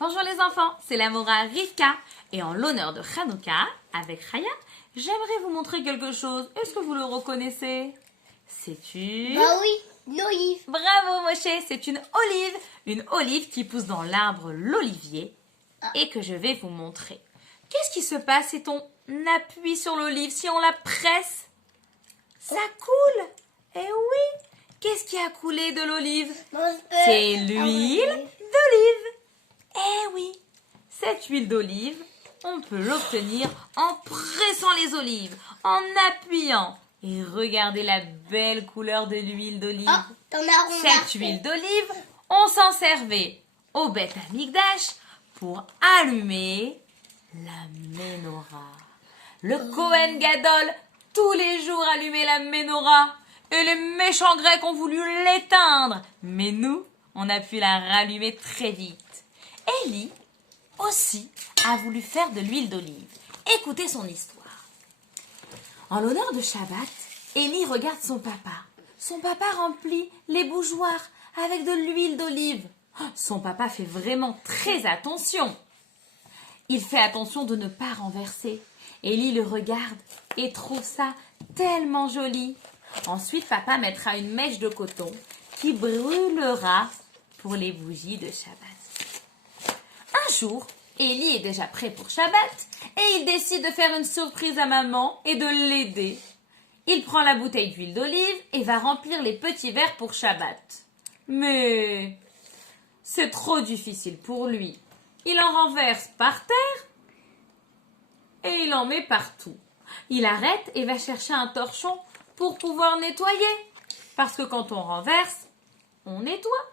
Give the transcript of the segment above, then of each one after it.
Bonjour les enfants, c'est la Mora Rivka et en l'honneur de Hanouka, avec Raya, j'aimerais vous montrer quelque chose. Est-ce que vous le reconnaissez? C'est une... Bah oui, l'olive. Bravo Moshe, c'est une olive qui pousse dans l'arbre l'olivier et que je vais vous montrer. Qu'est-ce qui se passe si on appuie sur l'olive, si on la presse? Ça coule. Eh oui. Qu'est-ce qui a coulé de l'olive? C'est l'huile d'olive. Eh oui, cette huile d'olive, on peut l'obtenir en pressant les olives, en appuyant. Et regardez la belle couleur de l'huile d'olive. Cette huile d'olive, on s'en servait au Beth Amikdash pour allumer la menorah. Le Kohen Gadol, tous les jours allumait la menorah. Et les méchants Grecs ont voulu l'éteindre. Mais nous, on a pu la rallumer très vite. Élie aussi a voulu faire de l'huile d'olive. Écoutez son histoire. En l'honneur de Shabbat, Élie regarde son papa. Son papa remplit les bougeoirs avec de l'huile d'olive. Son papa fait vraiment très attention. Il fait attention de ne pas renverser. Élie le regarde et trouve ça tellement joli. Ensuite, papa mettra une mèche de coton qui brûlera pour les bougies de Shabbat. Un jour, Élie est déjà prêt pour Shabbat et il décide de faire une surprise à maman et de l'aider. Il prend la bouteille d'huile d'olive et va remplir les petits verres pour Shabbat. Mais c'est trop difficile pour lui. Il en renverse par terre et il en met partout. Il arrête et va chercher un torchon pour pouvoir nettoyer. Parce que quand on renverse, on nettoie.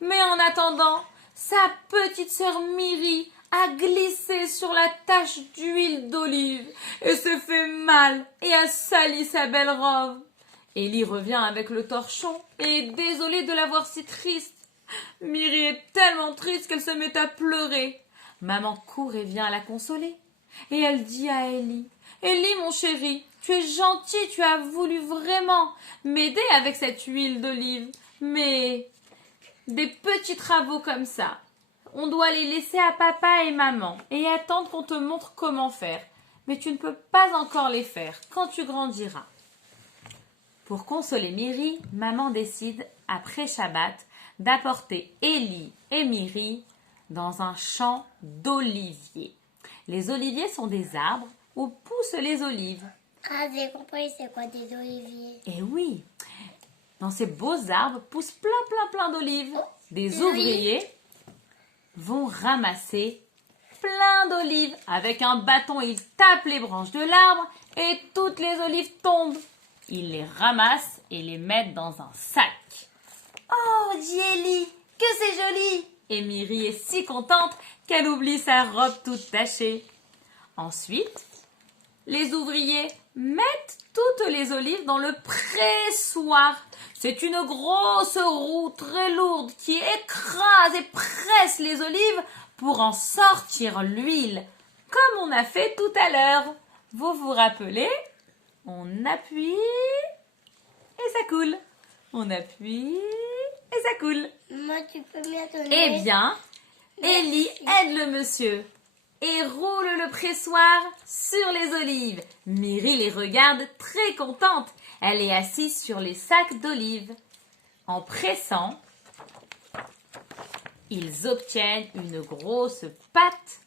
Mais en attendant, sa petite sœur Miri a glissé sur la tache d'huile d'olive et se fait mal et a sali sa belle robe. Élie revient avec le torchon et est désolée de la voir si triste. Miri est tellement triste qu'elle se met à pleurer. Maman court et vient la consoler. Et elle dit à Élie, « Élie, mon chéri, tu es gentil, tu as voulu vraiment m'aider avec cette huile d'olive. Mais des petits travaux comme ça, on doit les laisser à papa et maman et attendre qu'on te montre comment faire. Mais tu ne peux pas encore les faire quand tu grandiras. » Pour consoler Miri, maman décide, après Shabbat, d'apporter Élie et Miri dans un champ d'oliviers. Les oliviers sont des arbres où poussent les olives. Ah, j'ai compris, c'est quoi des oliviers? Eh oui, dans ces beaux arbres poussent plein d'olives. Des ouvriers vont ramasser plein d'olives. Avec un bâton, ils tapent les branches de l'arbre et toutes les olives tombent. Ils les ramassent et les mettent dans un sac. Oh, dit Élie, que c'est joli! Et Miri est si contente qu'elle oublie sa robe toute tachée. Ensuite, les ouvriers mettent toutes les olives dans le pressoir. C'est une grosse roue très lourde qui écrase et presse les olives pour en sortir l'huile, comme on a fait tout à l'heure. Vous vous rappelez? On appuie et ça coule. On appuie et ça coule. Moi, tu peux me donner? Eh bien, Élie aide le monsieur et roule le pressoir sur les olives. Miri les regarde très contente. Elle est assise sur les sacs d'olives. En pressant, ils obtiennent une grosse pâte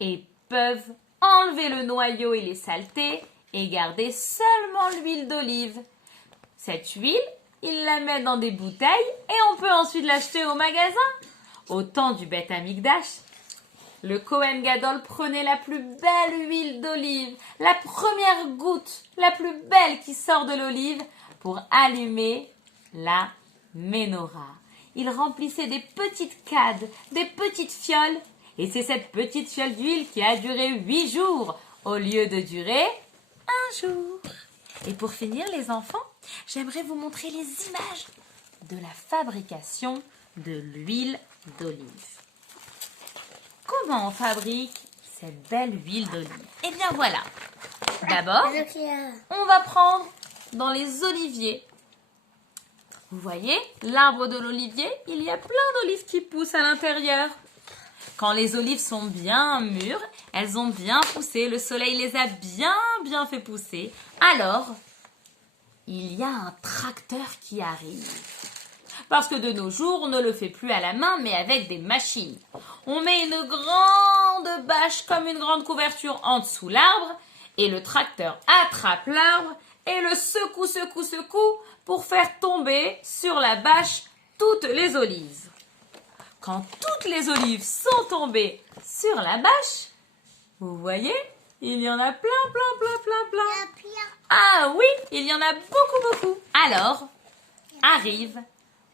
et peuvent enlever le noyau et les saletés et garder seulement l'huile d'olive. Cette huile, ils la mettent dans des bouteilles et on peut ensuite l'acheter au magasin. Au temps du Beth Amikdash, le Kohen Gadol prenait la plus belle huile d'olive, la première goutte, la plus belle qui sort de l'olive pour allumer la menorah. Il remplissait des petites cades, des petites fioles et c'est cette petite fiole d'huile qui a duré 8 jours au lieu de durer un jour. Et pour finir les enfants, j'aimerais vous montrer les images de la fabrication de l'huile d'olive. Comment on fabrique cette belle huile d'olive? Eh bien voilà. D'abord, on va prendre dans les oliviers. Vous voyez, l'arbre de l'olivier, il y a plein d'olives qui poussent à l'intérieur. Quand les olives sont bien mûres, elles ont bien poussé, le soleil les a bien fait pousser, alors il y a un tracteur qui arrive. Parce que de nos jours, on ne le fait plus à la main, mais avec des machines. On met une grande bâche comme une grande couverture en dessous l'arbre, et le tracteur attrape l'arbre et le secoue pour faire tomber sur la bâche toutes les olives. Quand toutes les olives sont tombées sur la bâche, vous voyez, il y en a plein. Ah oui, il y en a beaucoup. Alors, arrive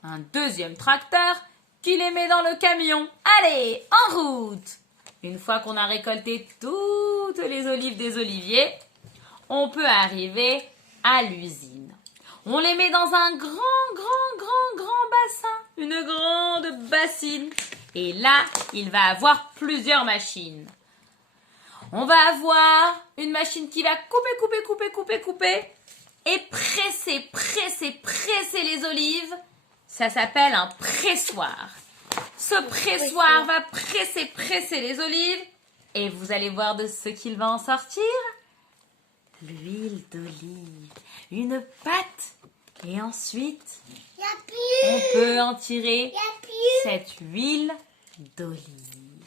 un deuxième tracteur qui les met dans le camion. Allez, en route! Une fois qu'on a récolté toutes les olives des oliviers, on peut arriver à l'usine. On les met dans un grand bassin, une grande bassine. Et là, il va avoir plusieurs machines. On va avoir une machine qui va couper et presser les olives. Ça s'appelle un pressoir. Ce pressoir va presser les olives et vous allez voir de ce qu'il va en sortir. L'huile d'olive, une pâte. Et ensuite, on peut en tirer cette huile d'olive.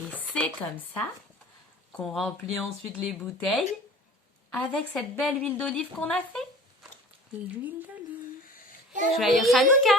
Et c'est comme ça qu'on remplit ensuite les bouteilles avec cette belle huile d'olive qu'on a fait. L'huile d'olive. Joyeux Hanouka!